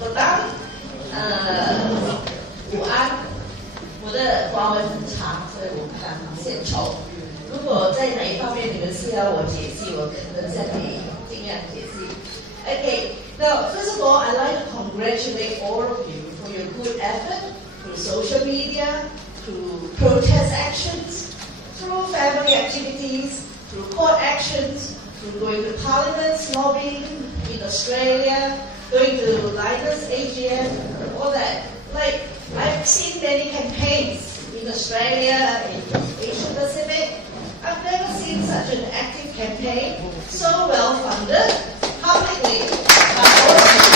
我当午安，我的华文很长，所以我不敢献丑。如果在哪一方面你们需要我解析，我可能在你尽量解析。Okay, now first of all, I'd like to congratulate all of you for your good effort through social media, through protest actions, through family activities, through court actions, through going to parliaments, lobbying in Australia, going to Lynas, AGM, all that. Like, I've seen many campaigns in Australia, in Asia Pacific. I've never seen such an active campaign, so well funded, publicly, by all of you,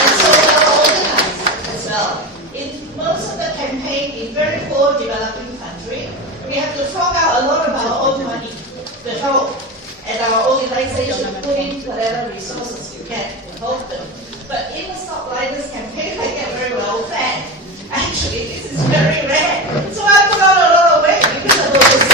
and so well organized as well. In most of the campaign in very poor developing countries, we have to fork out a lot of our own money to help, and our organization put in whatever resources you can to help them. But in the Stop Lynas campaign, I get very well fed. Actually, this is very rare. So I put on a lot of weight because of all this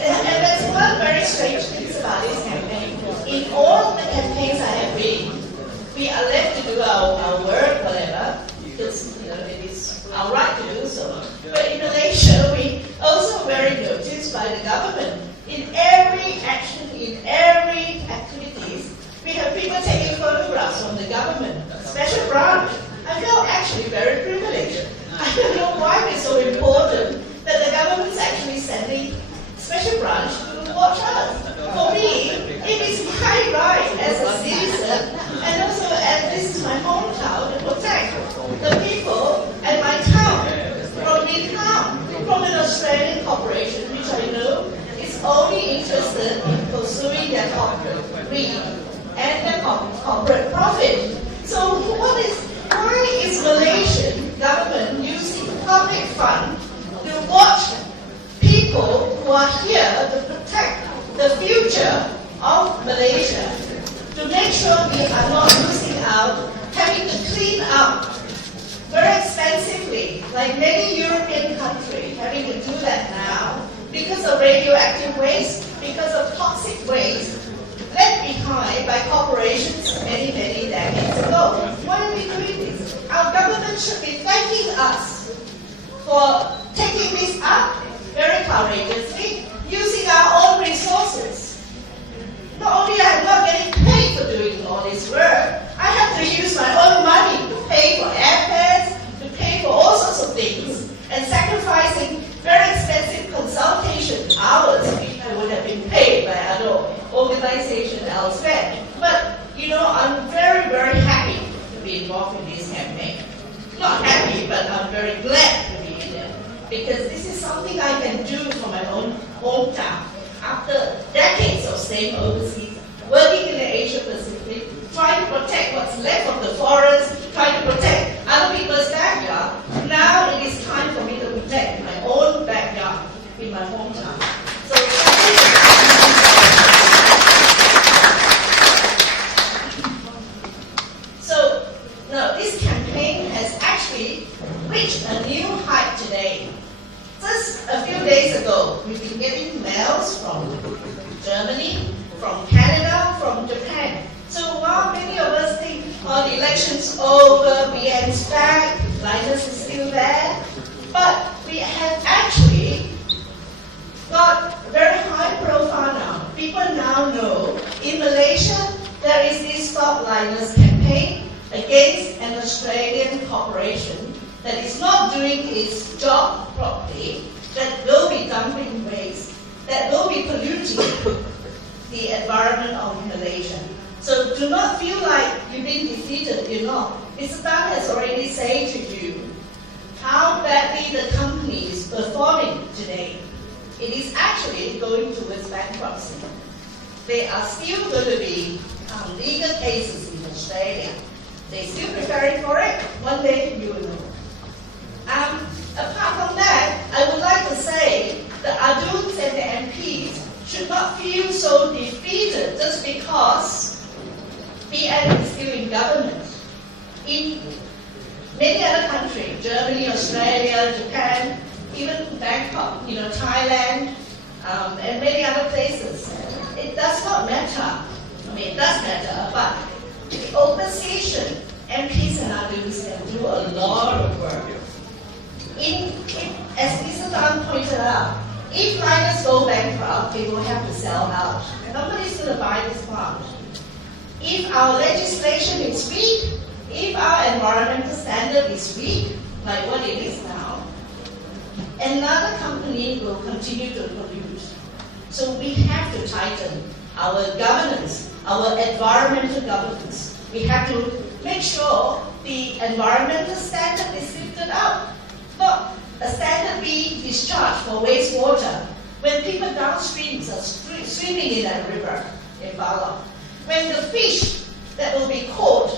And that's one very strange thing about this campaign. In all the campaigns I have been, we are left to do our work, whatever, because it is our right to do so. But in Malaysia, we also very noticed by the government. In every action, in every activities, we have people taking photographs from the government, special branch. I feel actually very privileged. I don't know why it's so important that the government's actually sending special branch to watch us. For me, it is my right as a citizen, and also as this is my hometown, to protect the people and my town from Vietnam, from an Australian corporation, which I know is only interested in pursuing their corporate greed and their corporate profit. So why is Malaysian government using public fund to watch people who are here to protect the future of Malaysia, to make sure we are not losing out, having to clean up very expensively, like many European countries, having to do that now because of radioactive waste, because of toxic waste left behind by corporations many, many decades ago. Why are we doing this? Our government should be thanking us for taking this up very courageously, using our own resources. Not only am I not getting paid for doing all this work, I have to use my own money to pay for airfares, to pay for all sorts of things, and sacrificing very expensive consultation hours which I would have been paid by other organizations elsewhere. But, I'm very, very happy to be involved in this campaign. Not happy, but I'm very glad to be in it. Because this is something I can do for my own hometown. After decades of staying overseas, working in the Asia Pacific, trying to protect what's left of the forest, trying to protect other people's backyard, now it is time for me to protect my own backyard in my hometown. So now this campaign has actually reached a new height today. Just a few days ago, we've been getting mails from Germany, from Canada, from Japan. So while many of us think, the election's over, BN's back, Lynas is still there, but we have actually got very high profile now. People now know in Malaysia there is this Stop Lynas campaign against an Australian corporation that is not doing its job properly, that will be dumping waste, that will be polluting the environment of Malaysia. So do not feel like you've been defeated, you're not. Mr. Tan has already said to you how badly the company is performing today. It is actually going towards bankruptcy. They are still going to be legal cases in Australia. They're still preparing for it. One day you will know. Apart from that, I would like to say that Aduns and the MPs should not feel so defeated just because PN is still in government. In many other countries, Germany, Australia, Japan, even Bangkok, Thailand, and many other places, it does not matter. I mean, it does matter, but the opposition, MPs and others can do a lot of work. As Mr. Tan pointed out, if Lynas go bankrupt, they will have to sell out. Nobody's going to buy this plant. If our legislation is weak, if our environmental standard is weak, like what it is now, another company will continue to pollute. So we have to tighten our governance, our environmental governance. We have to make sure the environmental standard is lifted up. Not a standard being discharged for wastewater when people downstream are swimming in that river in Bala. When the fish that will be caught,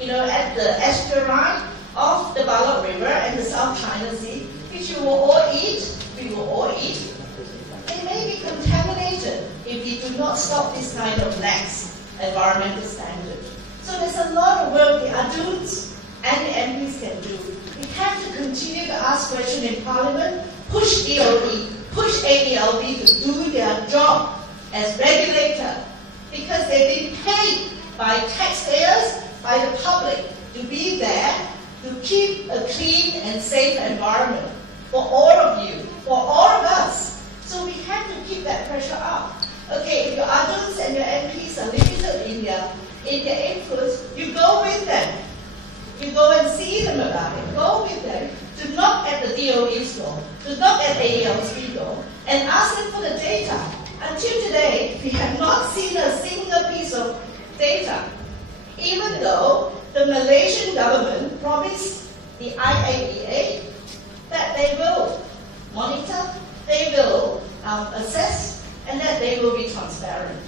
at the estuarine of the Bala River and the South China Sea, which we will all eat, they may be contaminated if we do not stop this kind of lax environmental standard. So there's a lot of work the adults and the MPs can do. We have to continue to ask questions in Parliament, push DOE, push ADLB to do their job as regulator, because they've been paid by taxpayers, by the public, to be there to keep a clean and safe environment for all of you, for all of us. So we have to keep that pressure up. Okay, if your adults and your MPs are limited in their influence, you go with them. You go and see them about it. Go with them to knock at the DOE's door, to knock at ADL's door, and ask them for the data. Until today, we have not seen a single piece of data, even though the Malaysian government promised the IAEA that they will monitor, they will assess, and that they will be transparent.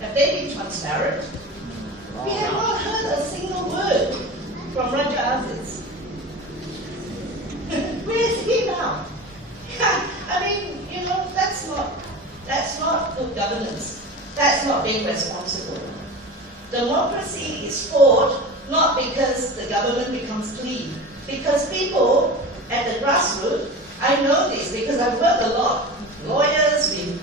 Have they been transparent? We have not heard a single word from Raja Aziz. Where is he now? I mean, that's not good governance. That's not being responsible. Democracy is fought not because the government becomes clean, because people at the grassroots, I know this because I've worked a lot, lawyers, with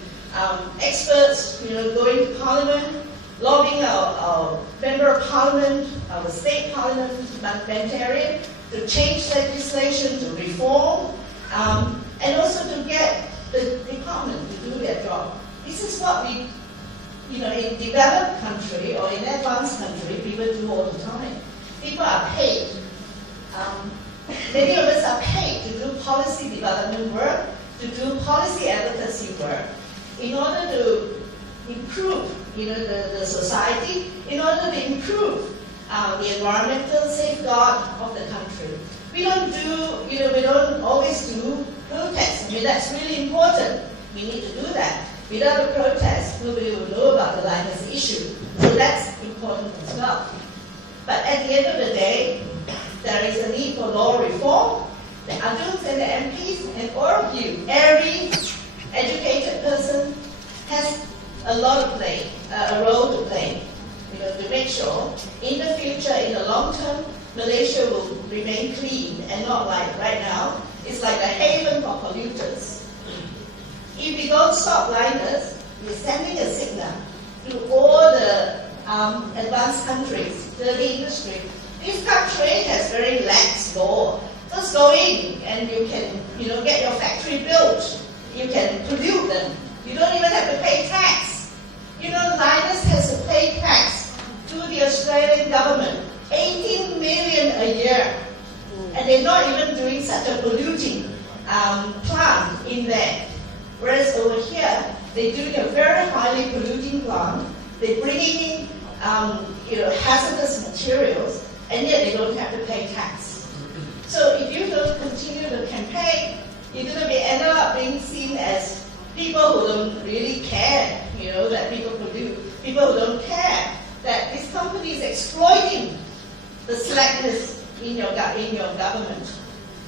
experts, going to Parliament, lobbying our member of Parliament, our state Parliamentarian, to change legislation, to reform, and also to get the department to do their job. This is what we, in developed country or in advanced country, people do all the time. People are paid. Many of us are paid to do policy development work, to do policy advocacy work, in order to improve, the society, in order to improve the environmental safeguard of the country. We don't always do protests. That's really important. We need to do that. Without a protest, nobody will know about the Lynas issue. So that's important as well. But at the end of the day, there is a need for law reform. The adults and the MPs and all of you, every educated person has a role to play, to make sure in the future, in the long term, Malaysia will remain clean and not like right now. It's like a haven for polluters. If we don't stop Lynas, we're sending a signal to all the advanced countries, dirty industry. This country has very lax law. Just go in and you can, get your factory built. You can pollute them. You don't even have to pay tax. Lynas has to pay tax to the Australian government, 18 million a year. And they're not even doing such a polluting plant in there. Whereas over here, they're doing a very highly polluting plant. They're bringing in, hazardous materials, and yet they don't have to pay tax. So if you don't continue the campaign, you're going to end up being seen as people who don't really care, that people pollute. People who don't care that this company is exploiting the slackness in your government.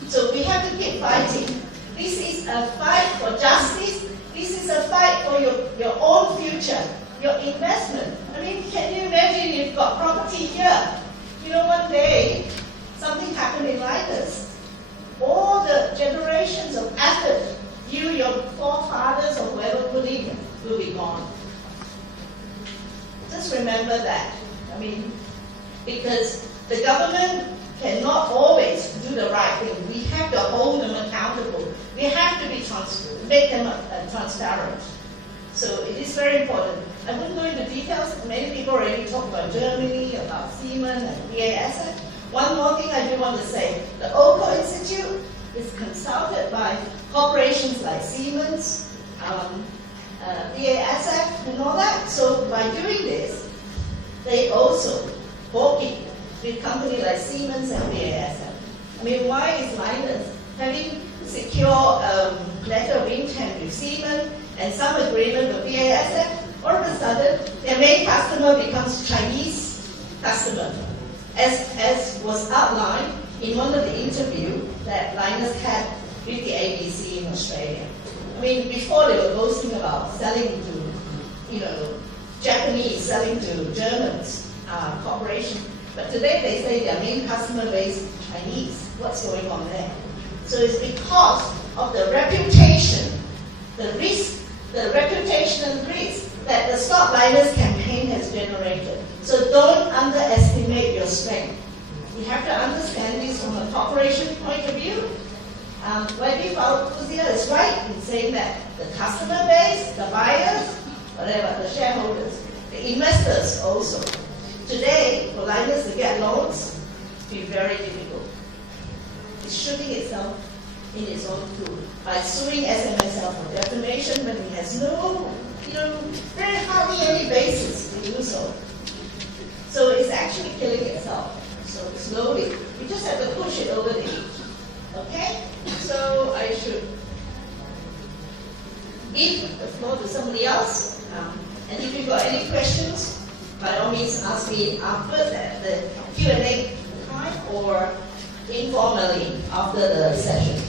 So we have to keep fighting. This is a fight for justice. This is a fight for your own future, your investment. Can you imagine you've got property here? One day, something happened in Lynas. All the generations of effort, your forefathers or whoever put in, will be gone. just remember that. I mean, because the government cannot always do the right thing. We have to hold them accountable. We have to be make them transparent. So it is very important. I won't go into details. Many people already talked about Germany, about Siemens and BASF. One more thing I do want to say. The OCO Institute is consulted by corporations like Siemens, BASF and all that. So by doing this, they also working with companies like Siemens and BASF. I mean, why is Lynas having secure letter of intent with Siemens and some agreement with BASF? All of a sudden, their main customer becomes Chinese customer, as was outlined in one of the interviews that Lynas had with the ABC in Australia. I mean, before they were boasting about selling to, Japanese, selling to Germans corporation, but today they say their main customer base is Chinese. What's going on there? So it's because of the reputation, the risk, the reputational risk that the Stop Lynas campaign has generated. So don't underestimate your strength. You have to understand this from a corporation point of view. Wendy Fauzia is right in saying that the customer base, the buyers, whatever, the shareholders, the investors also. Today, for Lynas to get loans, it will be very difficult. It's shooting itself in its own foot by suing SMSL for defamation when it has no, very hardly any basis to do so. So it's actually killing itself. So slowly, we just have to push it over the edge. Okay? So I should give the floor to somebody else. And if you've got any questions, by all means ask me after the Q&A time or informally after the session.